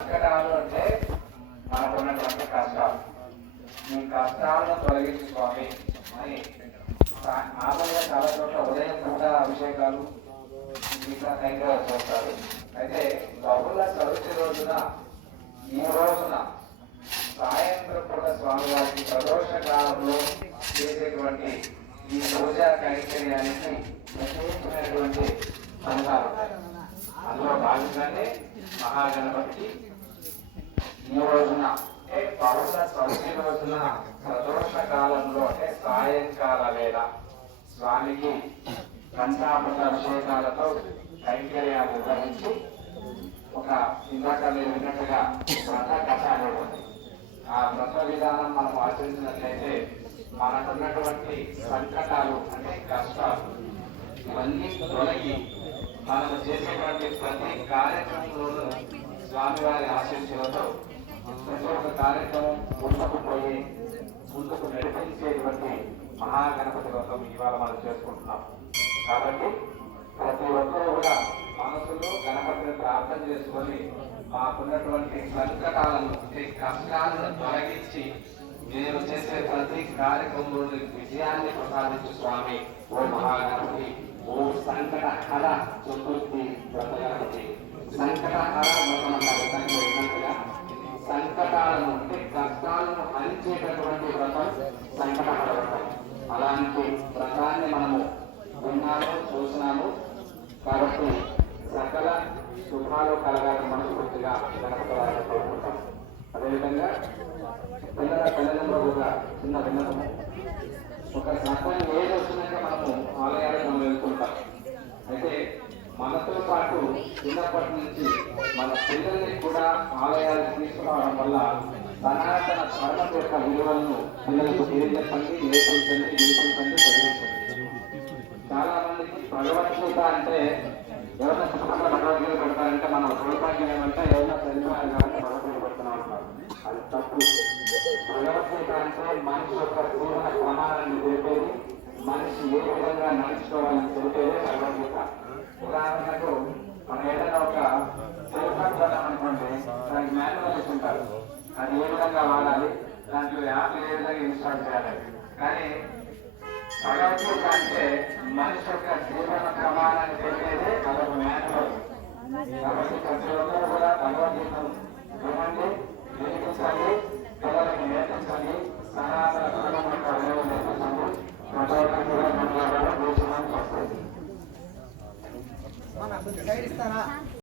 సంకటాలు అంటే మనకున్నటువంటి కష్టాలు. మీ కష్టాలను తొలగించుకోవాలి అని మామూలుగా చాలా చోట్ల ఉదయం పూట అభిషేకాలు ఇంకా కైంకర్యాలు చేస్తారు. అయితే బహుళ చవితి రోజున ఈ రోజున సాయంత్రం పూట స్వామివారికి ప్రదోష కాలంలో చేసేటువంటి ఈ పూజా కైంకర్యానికి ప్రత్యేకమైనటువంటి ఫలితాలు ఉంటాయి. అందులో భాగంగానే మహాగణపతికి ఈ రోజున అంటే బహుళ చవితి రోజున ప్రదోష కాలంలో అంటే సాయంకాల వేళ స్వామికి పంచామృత అభిషేకాలతో కైంకర్యాలు నిర్వహించి ఒక ఇందాక మీరు విన్నట్టుగా వ్రత కథ అనేది ఉంది. ఆ వ్రత విధానం మనం ఆచరించినట్లయితే మనకున్నటువంటి సంకటాలు అంటే కష్టాలు ఇవన్నీ తొలగి మనము చేసేటువంటి ప్రతి కార్యక్రమంలోనూ స్వామివారి ఆశీస్సులతో ప్రతి ఒక్క కార్యక్రమం ముందుకు పోయి ముందుకు నడిపించేటువంటి మహాగణపతి వ్రతం ఇవాళ మనం చేసుకుంటున్నాం. కాబట్టి ప్రతి ఒక్కరూ కూడా మనసులో గణపతిని ప్రార్థన చేసుకొని మాకున్నటువంటి సంకటాలను అంటే కష్టాలను తొలగించి మీరు చేసే ప్రతి కార్యక్రమంలో విజయాన్ని ప్రసాదించు స్వామి ఓ మహాగణపతి, ఓ సంకట హర చతుర్థి వ్రతగణపతి. సంకట హర వ్రతమంటారు. సంకటాలను అంటే కష్టాలను హరించేటటువంటి వ్రతం సంకటహర వ్రతం. అలాంటి వ్రతాన్ని మనము విన్నాము, చూసినాము. కాబట్టి సకల శుభాలు కలగాలని మనస్ఫూర్తిగా గణపతి వారిని కోరుకుంటాం. అదేవిధంగా పిల్లల తల్లిదండ్రులు కూడా చిన్న విన్నపము, ఒక సకలం ఏది వచ్చినాక మనము ఆలయాలకు మనం వెళ్తుంటాం. అయితే మనతో పాటు చిన్నప్పటి నుంచి మన పిల్లల్ని కూడా ఆలయాలకు తీసుకురావడం వల్ల సనాతన ధర్మం యొక్క విలువలను పిల్లలకు తెలియజెప్పండి, నేర్పించండి, చదివించండి. చాలా మందికి భగవద్గీత అంటే ఎవరైనా పుస్తకంలో భగవద్గీత పెడతారంటే మనం దౌర్భాగ్యం ఏమంటే ఎవరైనా చదివారు కాబట్టి భగవద్గీత పెడుతున్నాం అంటారు. అది తప్పు. భగవద్గీత అంటే మనిషి యొక్క జీవన ప్రమాణాన్ని తెలిపేది, మనిషి ఏ విధంగా నడుచుకోవాలని తెలిపేదే భగవద్గీత. ఉదాహరణకు మనం ఏదైనా ఒక సెల్ఫోన్ కొన్నాం అనుకోండి, దానికి మాన్యువల్స్ ఉంటారు. అది ఏ విధంగా వాడాలి, దాంట్లో యాప్ ఏ విధంగా ఇన్స్టాల్ చేయాలి. కానీ భగవద్గీత అంటే మనిషి యొక్క జీవన ప్రమాణాన్ని తెలిపేదే అదొక మాన్యువల్. కాబట్టి ప్రతి ఒక్కరు కూడా భగవద్గీతను వినండి, వినిపించండి, పిల్లలకి నేర్పించండి, సనాతన ధర్మం యొక్క విలువ నేర్పించండి. ప్రతి ఒక్కరు కూడా వస్తుంది.